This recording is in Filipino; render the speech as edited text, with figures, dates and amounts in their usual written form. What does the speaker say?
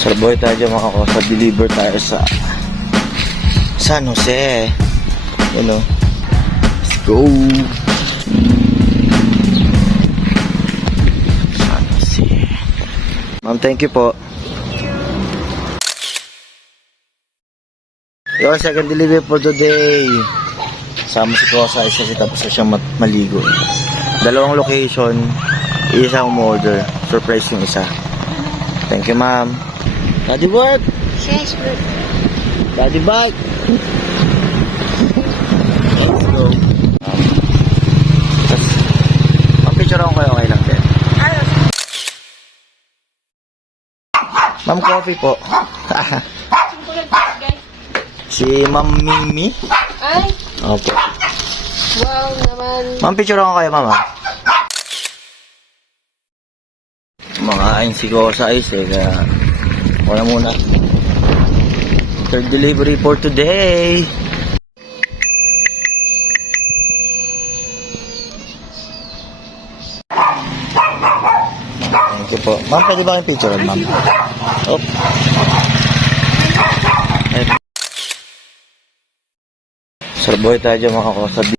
Sarboy tayo dyan mga kosa. Deliver tayo sa San Jose. You know. Let's go. San Jose. Ma'am, thank you po. Yung second delivery for today. Sama si Kosa, isa si tapos na siyang maligo. Dalawang location, isa umorder. Surprise yung isa. Thank you, ma'am. Daddy work! Yes, bro. Daddy bike! Let's go. Tapos, picture ako kayo, okay lang din. Ma'am, coffee po. Si Ma'am Mimi. Ay, Opo. wow naman. Ma'am, picture ako kayo, mama. Mga ayin si Kosa Ice eh, kaya wala muna. Third delivery for today. Thank you po. Ma'am, pwede ba kayong picture, ma'am? Op. Sarboy tayo dyan mga Kosa.